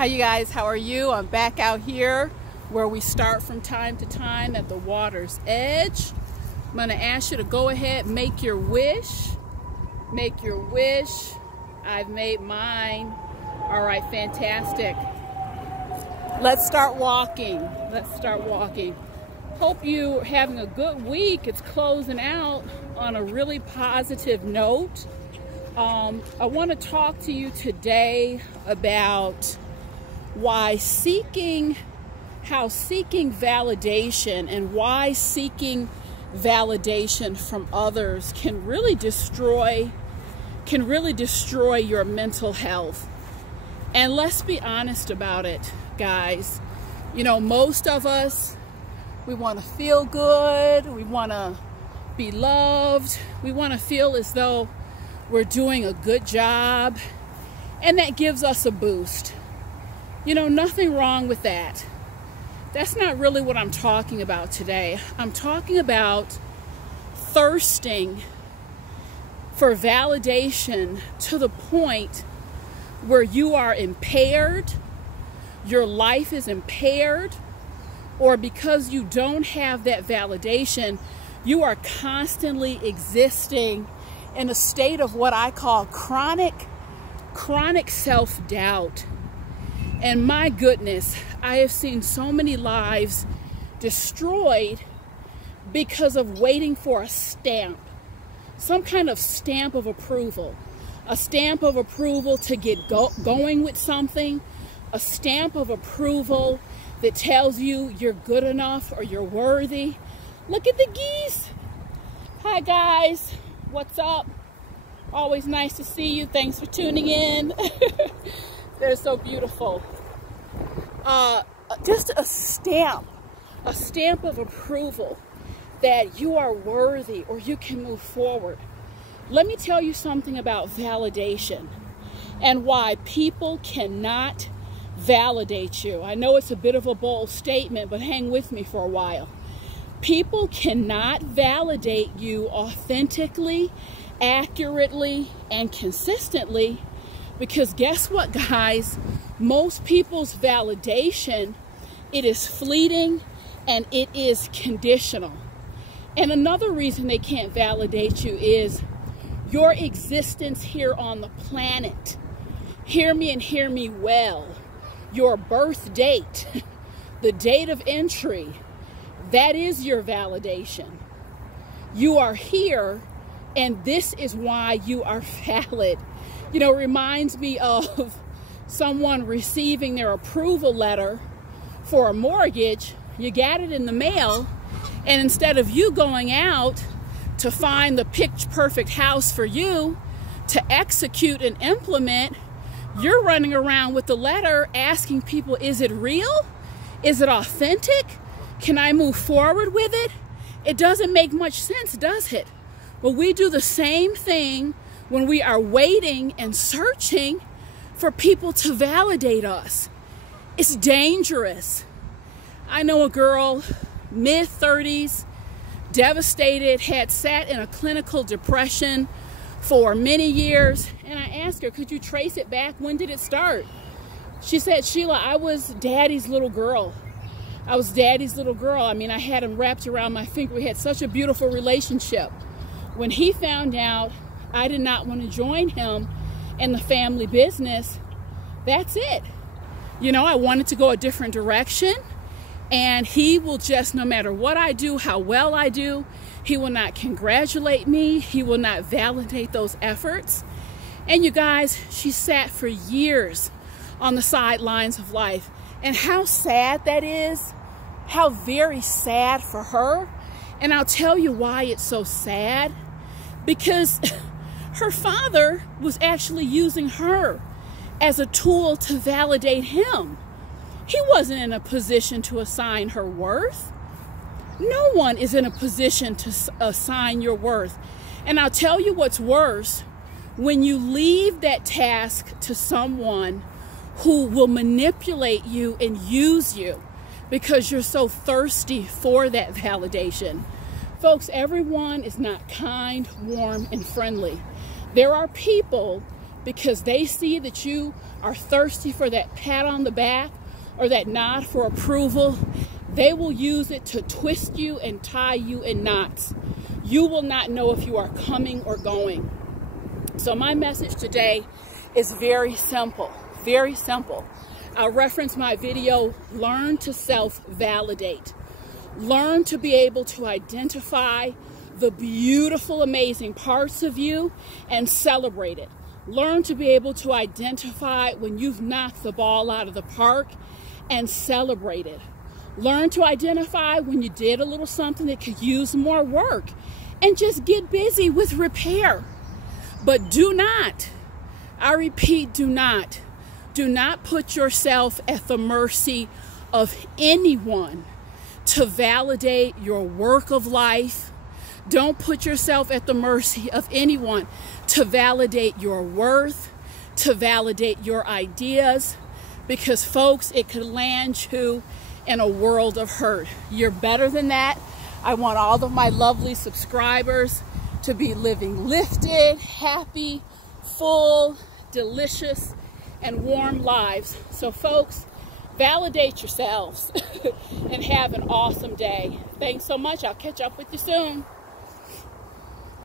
Hi you guys, how are you? I'm back out here where we start from time to time at the water's edge. I'm going to ask you to go ahead, make your wish. Make your wish. I've made mine. All right, fantastic. Let's start walking. Let's start walking. Hope you're having a good week. It's closing out on a really positive note. I want to talk to you today about how seeking validation and why seeking validation from others can really destroy your mental health. And let's be honest about it, guys. You know, most of us, we want to feel good, we want to be loved, we want to feel as though we're doing a good job, and that gives us a boost. You know, nothing wrong with that. That's not really what I'm talking about today. I'm talking about thirsting for validation to the point where you are impaired, your life is impaired, or because you don't have that validation, you are constantly existing in a state of what I call chronic self-doubt. And my goodness, I have seen so many lives destroyed because of waiting for a stamp, some kind of stamp of approval, a stamp of approval to get going with something, a stamp of approval that tells you you're good enough or you're worthy. Look at the geese. Hi guys, what's up? Always nice to see you. Thanks for tuning in. They're so beautiful. Just a stamp of approval that you are worthy or you can move forward. Let me tell you something about validation and why people cannot validate you. I know it's a bit of a bold statement, but hang with me for a while. People cannot validate you authentically, accurately, and consistently, because guess what, guys? Most people's validation, it is fleeting and it is conditional. And another reason they can't validate you is your existence here on the planet. Hear me and hear me well. Your birth date, the date of entry, that is your validation. You are here, and this is why you are valid. You know, it reminds me of someone receiving their approval letter for a mortgage. You got it in the mail, and instead of you going out to find the pitch-perfect house for you to execute and implement, you're running around with the letter asking people, is it real? Is it authentic? Can I move forward with it? It doesn't make much sense, does it? But we do the same thing when we are waiting and searching for people to validate us. It's dangerous. I know a girl, mid-30s, devastated, had sat in a clinical depression for many years, and I asked her, could you trace it back? When did it start? She said, Sheila, I was daddy's little girl. I was daddy's little girl. I mean, I had him wrapped around my finger. We had such a beautiful relationship. When he found out I did not want to join him in the family business, that's it. You know, I wanted to go a different direction, and he will just, no matter what I do, how well I do, he will not congratulate me. He will not validate those efforts. And you guys, she sat for years on the sidelines of life. And how sad that is, how very sad for her. And I'll tell you why it's so sad. Because her father was actually using her as a tool to validate him. He wasn't in a position to assign her worth. No one is in a position to assign your worth. And I'll tell you what's worse, when you leave that task to someone who will manipulate you and use you because you're so thirsty for that validation. Folks, everyone is not kind, warm, and friendly. There are people because they see that you are thirsty for that pat on the back or that nod for approval, they will use it to twist you and tie you in knots. You will not know if you are coming or going. So my message today is very simple, very simple. I'll reference my video, learn to self-validate. Learn to be able to identify the beautiful, amazing parts of you and celebrate it. Learn to be able to identify when you've knocked the ball out of the park and celebrate it. Learn to identify when you did a little something that could use more work and just get busy with repair. But do not, I repeat, do not put yourself at the mercy of anyone to validate your work of life. Don't put yourself at the mercy of anyone to validate your worth, to validate your ideas, because folks, it could land you in a world of hurt. You're better than that. I want all of my lovely subscribers to be living lifted, happy, full, delicious, and warm lives. So folks, validate yourselves and have an awesome day. Thanks so much. I'll catch up with you soon.